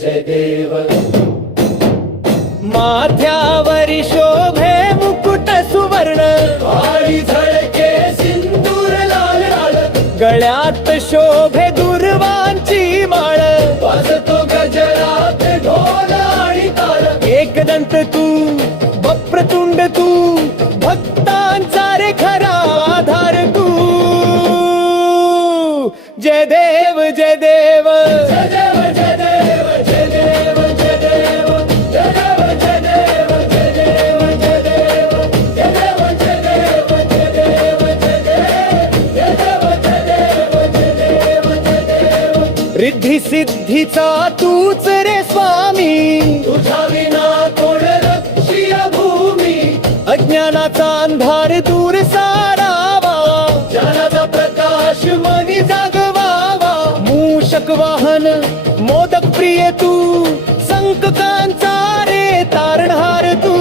जय देव माथ्यावरी शोभे मुकुट सुवर्ण काळी झळके सिंदूर लाल लाल गळ्यात शोभे दुर्वांची माळ वाजतो गजरात ढोल आणि ताल एकदंत तू वक्रतुंड तू भक्तांचा रे खरा आधार तू जय देव जय देव जय देव जय देव जय देव जय देव जय देव जय देव जय देव जय देव जय देव जय देव जय देव जय देव जय देव जय देव रिद्धी सिद्धीचा तूच रे स्वामी तुझ्या विना कोण रक्षीय भूमी अज्ञानाचा अंधार दूर सारावा ज्ञानाचा प्रकाश मनी जागवावा मूषक वाहन मोदक प्रिय तू संकटांचा रे तारणहार तू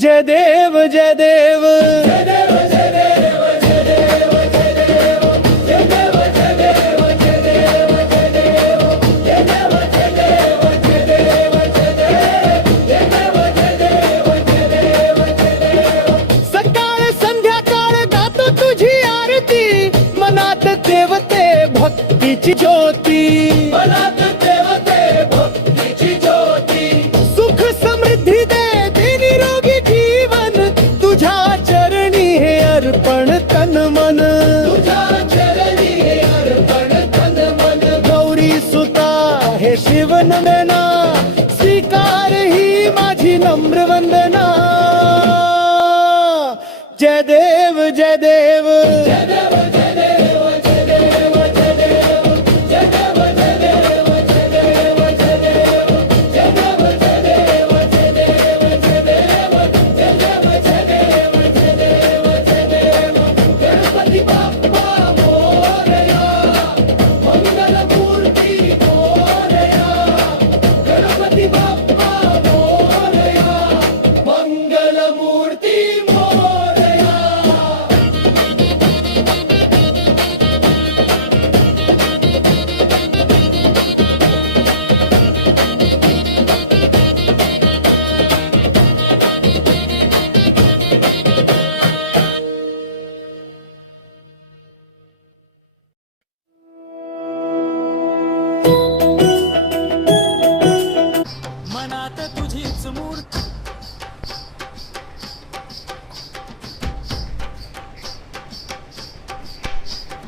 जय देव जय देव जय देव जय देव जय देव जय देव जय देव जय देव जय देव जय देव जय देव जय देव जय देव जय देव जय देव जय देव जय देव सकाळ संध्याकाळ गातो तुझी आरती मनात देवते भक्तीची ज्योती मनात देवते भक्तीची ज्योती सुख समृद्धी दे निरोगी जीवन तुझ्या चरणी हे अर्पण तन मन तुझ्या चरणी हे अर्पण तन मन गौरी सुता हे शिवनंदना स्वीकार ही माझी नम्र वंदना जय देव जय देव जय देव जय देव जय देव जय देव जय देव जय देव जय देव जय देव जय देव जय देव जय देव जय देव जय देव जय देव जय देव जय देव गणपती बाप्पा मोरया मंगल मूर्ती मोरया गणपती बाप्पा मोरया मंगल मूर्ती मोरया मनात तुझीच मूर्ती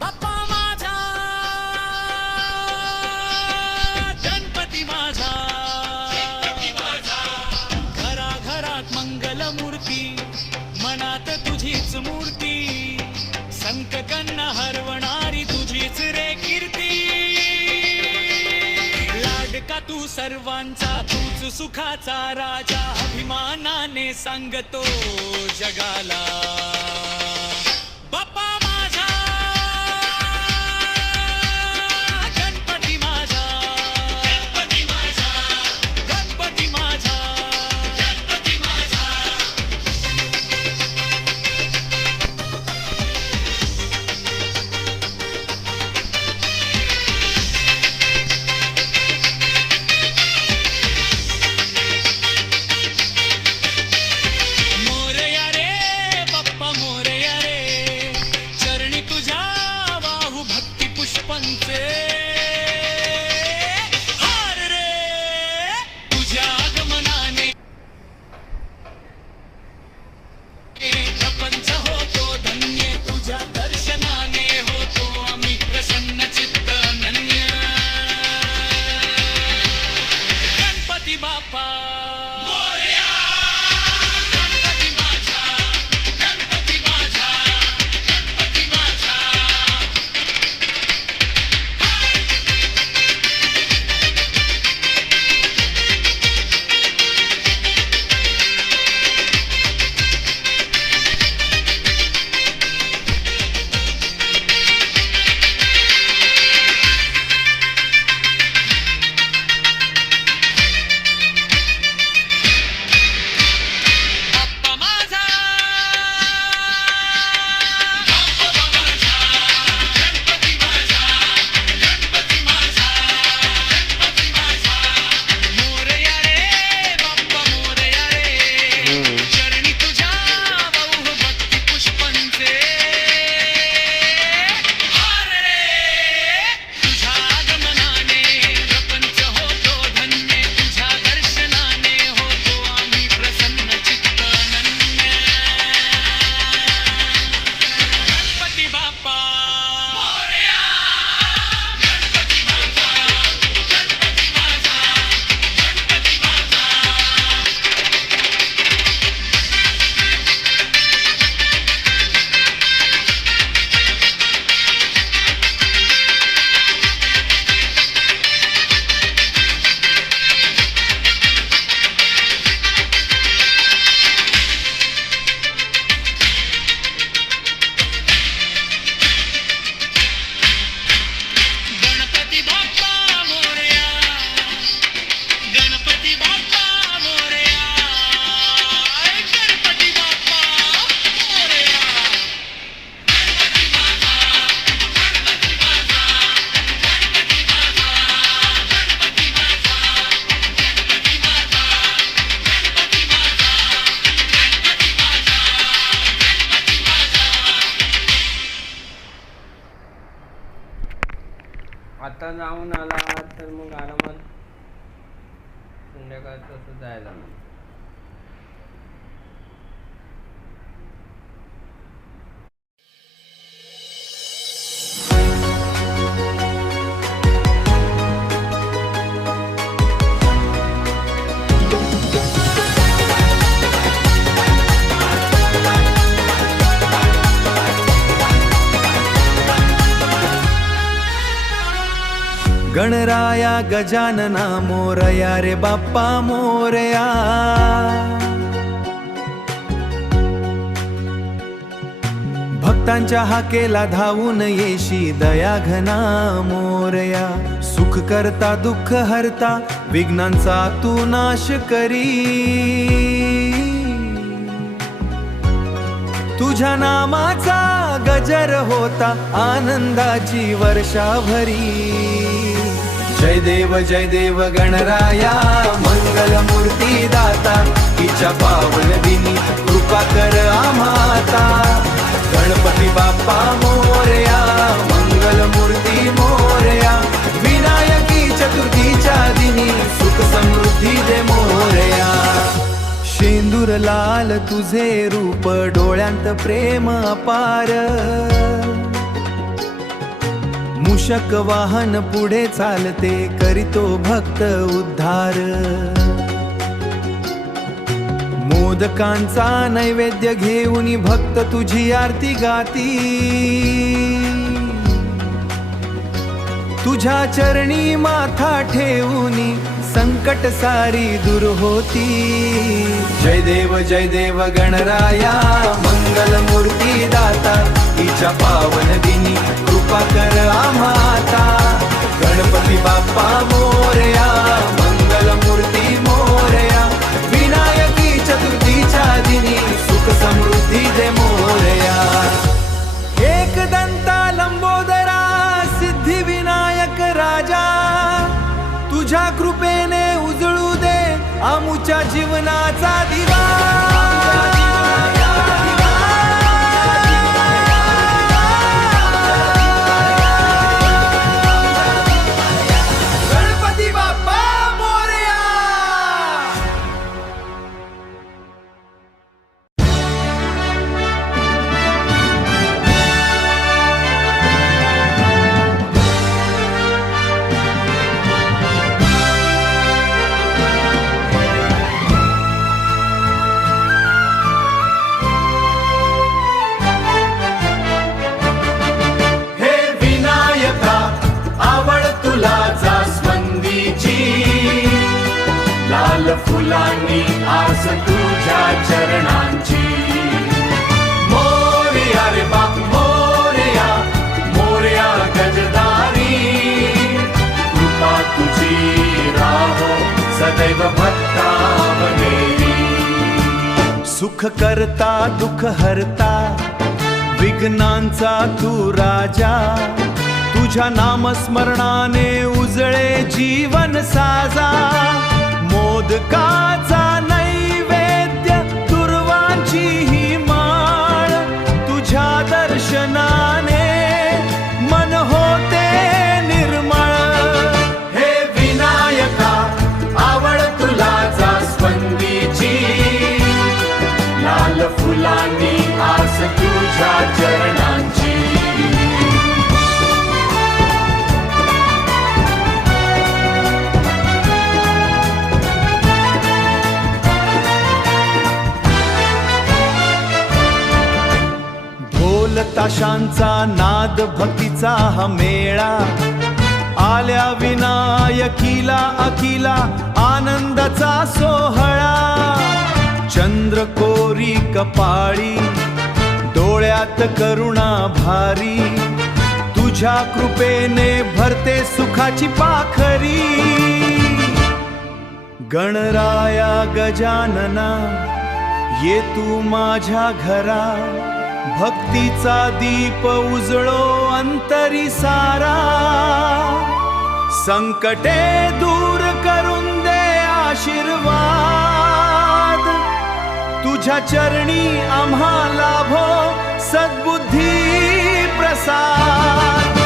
बाप्पा माझा गणपती माझा घरा घरात मंगल मूर्ती मनात तुझीच मूर्ती संकटांना हरवणारी तुझीच रे कीर्ती लाडका तू सर्वांचा तूच सुखाचा राजा अभिमानाने सांगतो जगाला बाप्पा माझा आता जाऊन आला तर मग आरामात संध्याकाळचं असं जायला मग. गणराया गजानना मोरया रे बाप्पा मोरया. भक्तांच्या हाकेला धावून येशी दया घना मोरया. सुख करता दुःख हरता विघ्नांचा तू नाश करी. तुझ्या नामाचा गजर होता आनंदाची वर्षा भरी. जय देव गणराया मंगल मूर्ती दाता. तिच्या पावन दिनी कृपा कर आम्हाता. गणपती बाप्पा मोरया मंगल मूर्ती मोरया. विनायकी चतुर्थीच्या दिनी सुख समृद्धी दे मोरया. शेंदूर लाल तुझे रूप डोळ्यांत प्रेम अपार. मूषक वाहन पुढे चालते करीतो भक्त उद्धार. मोदकांचा नैवेद्य घेऊन भक्त तुझी आरती गाती. तुझ्या चरणी माथा ठेवूनी संकट सारी दूर होती. जय देव गणराया मंगल मूर्ती दाता. तिच्या पावन दिनी कृपा कर आम्हाता. गणपती बाप्पा मोरया मंगल मूर्ती मोरया. विनायकी चतुर्थीच्या दिनी सुख समृद्धी दे मोरया. एक दंता लंबोदरा सिद्धी विनायक राजा. तुझ्या कृपेने उजळू दे आमुच्या जीवनाचा दिवा. गणपती बाप्पा मोरया. लाल फुलांनी आस तुझ्या चरणांची. मोरया रे बाप मोरया मोरया गजदारी. कृपा तुझी राहो सदैव भक्तावनेरी. सुख करता दुःख हरता विघ्नांचा तू राजा. तुझ्या नामस्मरणाने उजळे जीवन साजा. मोदकाचा नैवेद्य दुर्वांची ही माळ. तुझ्या दर्शनाने मन होते निर्मळ. हे विनायका आवड तुला जास्वंदीची. लाल फुलांनी आस तुझ्या चरणांची. ताशांचा नाद भक्तीचा हा मेळा. आल्या विनायकीला अखिला आनंदाचा सोहळा. चंद्रकोरी कपाळी डोळ्यात करुणा भारी. तुझ्या कृपेने भरते सुखाची पाखरी. गणराया गजानना ये तू माझ्या घरा. भक्तीचा दीप उजळो अंतरी सारा. संकटे दूर करून दे आशीर्वाद. तुझ्या चरणी आम्हा लाभो सद्बुद्धी प्रसाद.